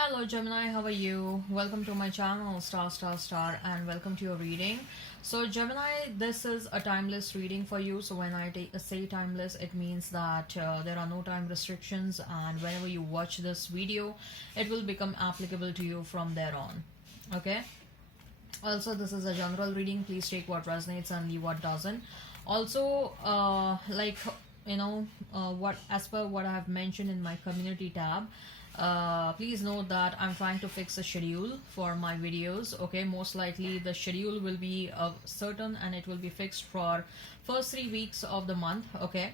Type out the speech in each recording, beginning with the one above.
Hello Gemini, how are you? Welcome to my channel Star, and welcome to your reading. So Gemini, this is a timeless reading for you. So when I say timeless, it means that there are no time restrictions, and whenever you watch this video, it will become applicable to you from there on. Okay. Also, this is a general reading. Please take what resonates and leave what doesn't. Also, what as per what I have mentioned in my community tab, please note that I'm trying to fix a schedule for my videos. Okay, most likely the schedule will be certain and it will be fixed for first 3 weeks of the month. Okay,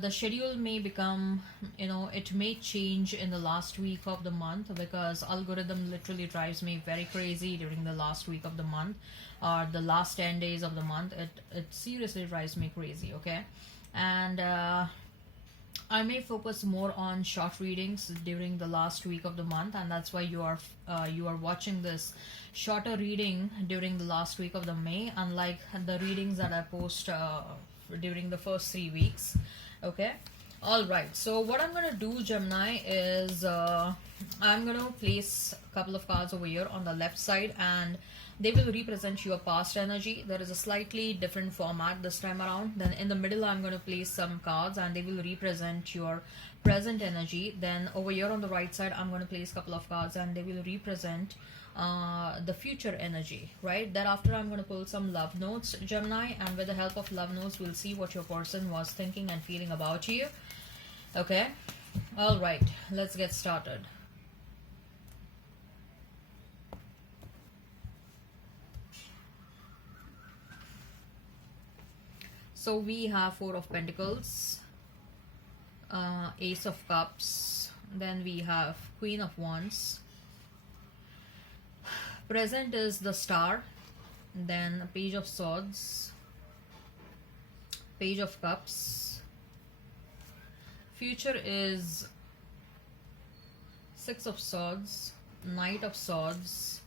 the schedule may become, it may change in the last week of the month because algorithm literally drives me very crazy during the last week of the month or the last 10 days of the month. It seriously drives me crazy. Okay, and I may focus more on short readings during the last week of the month, and that's why you are watching this shorter reading during the last week of the May, unlike the readings that I post during the first 3 weeks. Okay. All right. So what I'm gonna do, Gemini, is I'm gonna place a couple of cards over here on the left side, and they will represent your past energy. There is a slightly different format this time around. Then in the middle, I'm going to place some cards and they will represent your present energy. Then over here on the right side, I'm going to place a couple of cards and they will represent the future energy, right? Thereafter, I'm going to pull some love notes, Gemini, and with the help of love notes, we'll see what your person was thinking and feeling about you. Okay. All right. Let's get started. So we have Four of Pentacles, Ace of Cups, then we have Queen of Wands. Present is the Star, then Page of Swords, Page of Cups. Future is Six of Swords, Knight of Swords,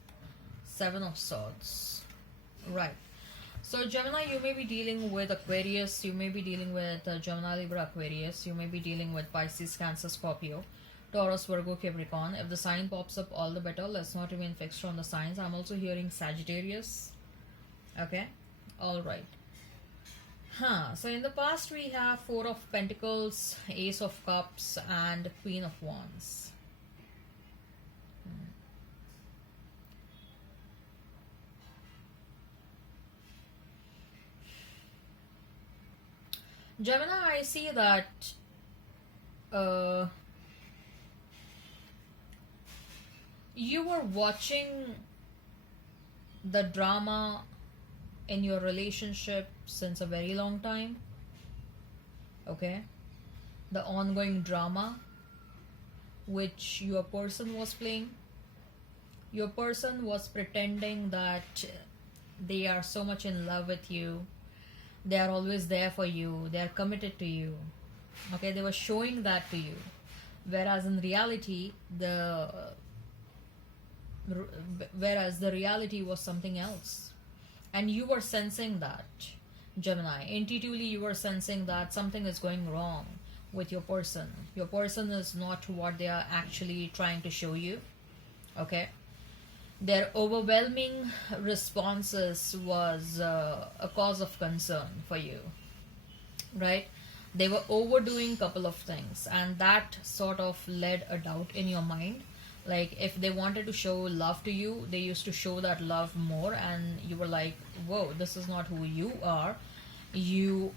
Seven of Swords. Right. So Gemini, you may be dealing with Aquarius, you may be dealing with Gemini, Libra, Aquarius, you may be dealing with Pisces, Cancer, Scorpio, Taurus, Virgo, Capricorn. If the sign pops up, all the better. Let's not remain fixed on the signs. I'm also hearing Sagittarius. Okay, all right. So in the past we have Four of Pentacles, Ace of Cups, and Queen of Wands. Gemini, I see that you were watching the drama in your relationship since a very long time. Okay, the ongoing drama which your person was playing. Your person was pretending that they are so much in love with you, they are always there for you, they are committed to you. Okay, they were showing that to you, whereas in reality the reality was something else, and you were sensing that, Gemini. Intuitively you were sensing that something is going wrong with your person. Your person is not what they are actually trying to show you. Okay, their overwhelming responses was a cause of concern for you, right? They were overdoing a couple of things, and that sort of led a doubt in your mind. Like, if they wanted to show love to you, they used to show that love more, and you were like, whoa, this is not who you are. You're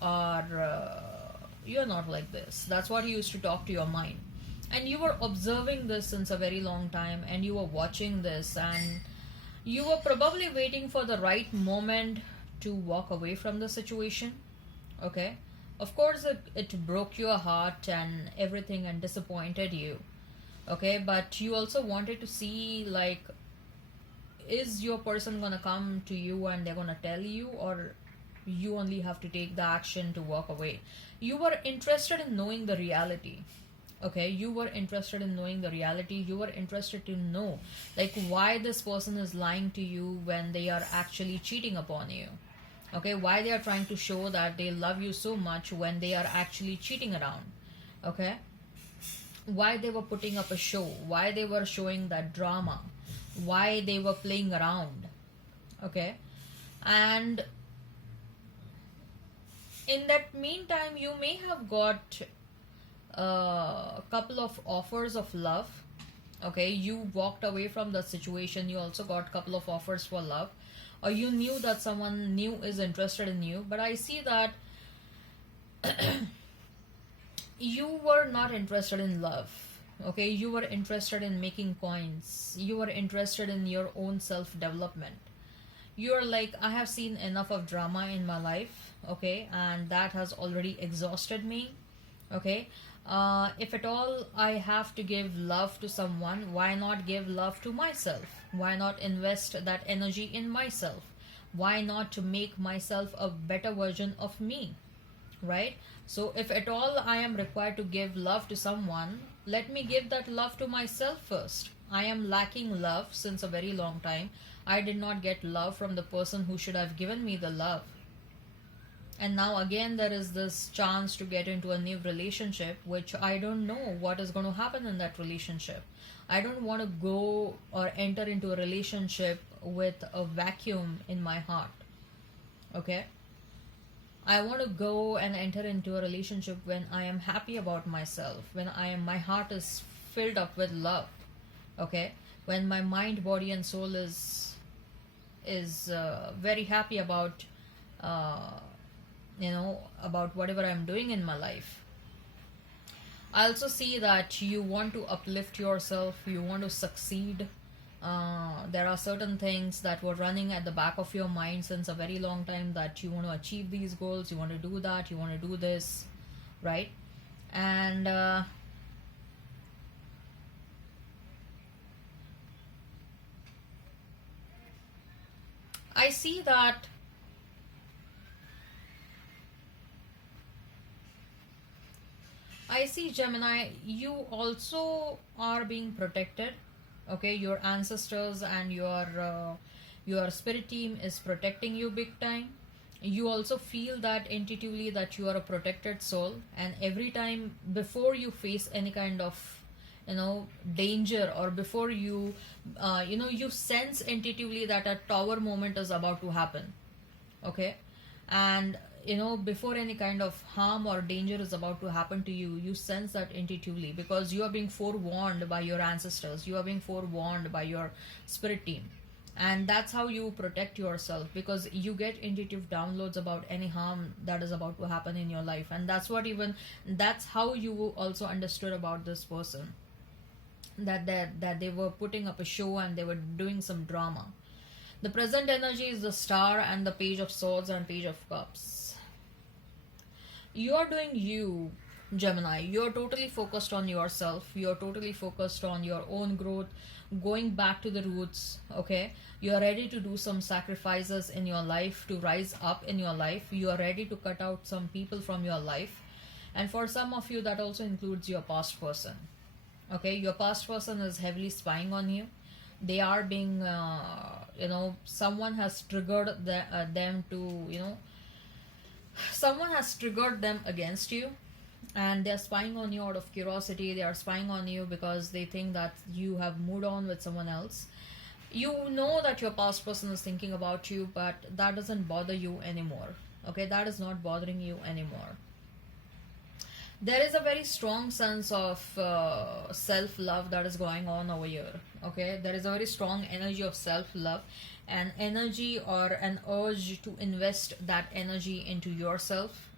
not like this. That's what you used to talk to your mind, and you were observing this since a very long time, and you were watching this, and you were probably waiting for the right moment to walk away from the situation. Okay, of course it broke your heart and everything and disappointed you. Okay, but you also wanted to see, like, is your person gonna come to you and they're gonna tell you, or you only have to take the action to walk away. You were interested in knowing the reality. Okay, you were interested in knowing the reality. You were interested to know, like, why this person is lying to you when they are actually cheating upon you. Okay, why they are trying to show that they love you so much when they are actually cheating around. Okay, why they were putting up a show, why they were showing that drama, why they were playing around. Okay, and in that meantime you may have got a couple of offers of love. Okay, you walked away from the situation, you also got a couple of offers for love, or you knew that someone new is interested in you, but I see that you were not interested in love. Okay, you were interested in making coins, you were interested in your own self development. You're like, I have seen enough of drama in my life, okay, and that has already exhausted me. Okay, if at all I have to give love to someone, why not give love to myself? Why not invest that energy in myself? Why not to make myself a better version of me? Right? So if at all I am required to give love to someone, let me give that love to myself first. I am lacking love since a very long time. I did not get love from the person who should have given me the love. And now again there is this chance to get into a new relationship, which I don't know what is going to happen in that relationship. I don't want to go or enter into a relationship with a vacuum in my heart. Okay, I want to go and enter into a relationship when I am happy about myself, when my heart is filled up with love. Okay, when my mind, body, and soul is very happy about uh, about whatever I'm doing in my life. I also see that you want to uplift yourself, you want to succeed. There are certain things that were running at the back of your mind since a very long time, that you want to achieve these goals, you want to do that, you want to do this, right? And I see that I see, Gemini, you also are being protected. Okay, your ancestors and your spirit team is protecting you big time. You also feel that intuitively that you are a protected soul, and every time before you face any kind of danger, or before you you sense intuitively that a tower moment is about to happen. Okay, and before any kind of harm or danger is about to happen to you, you sense that intuitively, because you are being forewarned by your ancestors, you are being forewarned by your spirit team. And that's how you protect yourself, because you get intuitive downloads about any harm that is about to happen in your life. And that's how you also understood about this person, that they were putting up a show and they were doing some drama. The present energy is the Star and the Page of Swords and Page of Cups. You are doing you, Gemini. You're totally focused on yourself. You're totally focused on your own growth, going back to the roots. Okay, you're ready to do some sacrifices in your life to rise up in your life. You are ready to cut out some people from your life. And for some of you, that also includes your past person. Okay, your past person is heavily spying on you. They are being someone has triggered them to someone has triggered them against you, and they're spying on you out of curiosity. They are spying on you because they think that you have moved on with someone else. You know that your past person is thinking about you, but that doesn't bother you anymore. Okay, that is not bothering you anymore. There is a very strong sense of self-love that is going on over here. Okay, there is a very strong energy of self-love, an energy or an urge to invest that energy into yourself.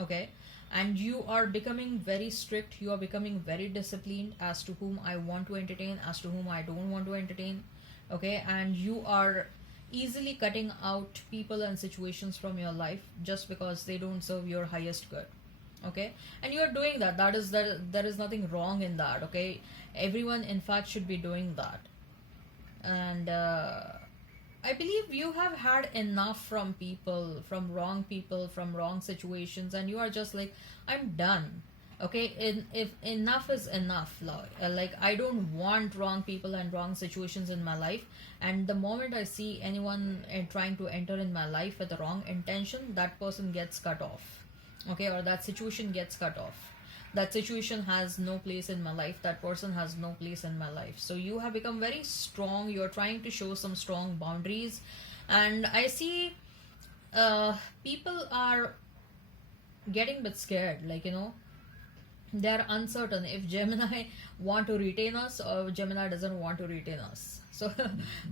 Okay, and you are becoming very strict, you are becoming very disciplined as to whom I want to entertain, as to whom I don't want to entertain. Okay, and you are easily cutting out people and situations from your life just because they don't serve your highest good. Okay, and you are doing that. There is nothing wrong in that. Okay, everyone in fact should be doing that. And I believe you have had enough from people, from wrong situations, and you are just like, I'm done. Okay, if enough is enough, like I don't want wrong people and wrong situations in my life. And the moment I see anyone trying to enter in my life with the wrong intention, that person gets cut off. Okay, or that situation gets cut off. that situation has no place in my life, that person has no place in my life. So you have become very strong, you're trying to show some strong boundaries. And I see people are getting a bit scared, like, they're uncertain if Gemini want to retain us or Gemini doesn't want to retain us. So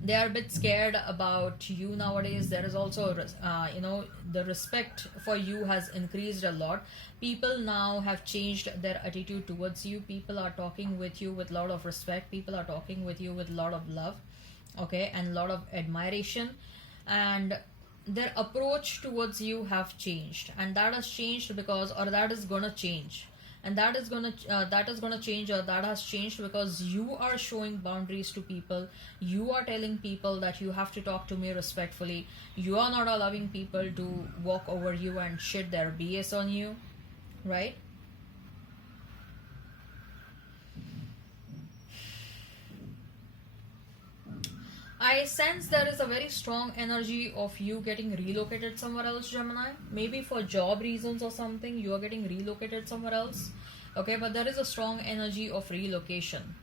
they are a bit scared about you nowadays. There is also the respect for you has increased a lot. People now have changed their attitude towards you. People are talking with you with a lot of respect. People are talking with you with a lot of love, okay, and a lot of admiration. And their approach towards you have changed, and that has changed because, or that is gonna change, and that is gonna change, or that has changed because you are showing boundaries to people. You are telling people that you have to talk to me respectfully. You are not allowing people to walk over you and shit their BS on you, right? I sense there is a very strong energy of you getting relocated somewhere else, Gemini. Maybe for job reasons or something, you are getting relocated somewhere else. Okay, but there is a strong energy of relocation.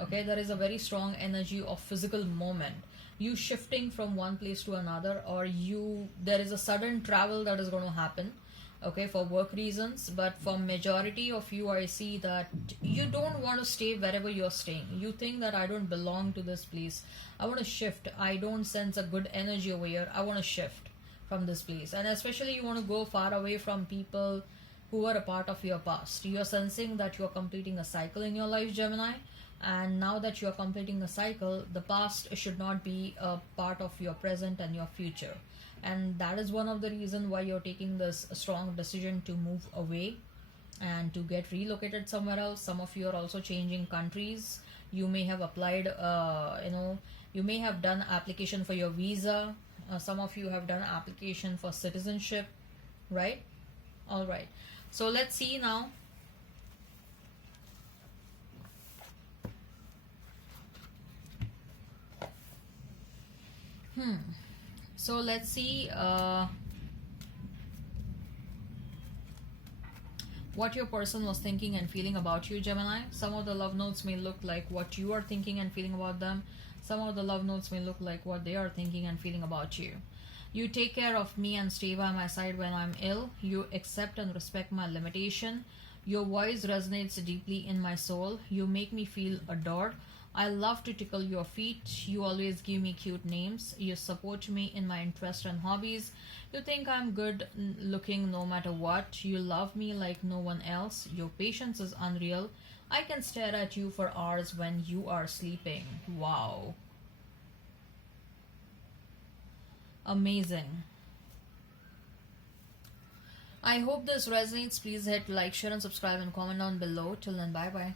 Okay, there is a very strong energy of physical movement. You shifting from one place to another, or there is a sudden travel that is going to happen, okay, for work reasons. But for majority of you, I see that you don't want to stay wherever you're staying. You think that I don't belong to this place, I want to shift, I don't sense a good energy over here, I want to shift from this place. And especially you want to go far away from people who were a part of your past. You're sensing that you're completing a cycle in your life, Gemini. And now that you're completing a cycle, the past should not be a part of your present and your future. And that is one of the reasons why you're taking this strong decision to move away and to get relocated somewhere else. Some of you are also changing countries. You may have applied, you may have done application for your visa. Some of you have done application for citizenship, right? All right. So let's see now. So let's see what your person was thinking and feeling about you, Gemini. Some of the love notes may look like what you are thinking and feeling about them. Some of the love notes may look like what they are thinking and feeling about you. You take care of me and stay by my side when I'm ill. You accept and respect my limitation. Your voice resonates deeply in my soul. You make me feel adored. I love to tickle your feet. You always give me cute names. You support me in my interests and hobbies. You think I'm good looking no matter what. You love me like no one else. Your patience is unreal. I can stare at you for hours when you are sleeping. Wow. Amazing. I hope this resonates. Please hit like, share, and subscribe and comment down below. Till then, bye bye.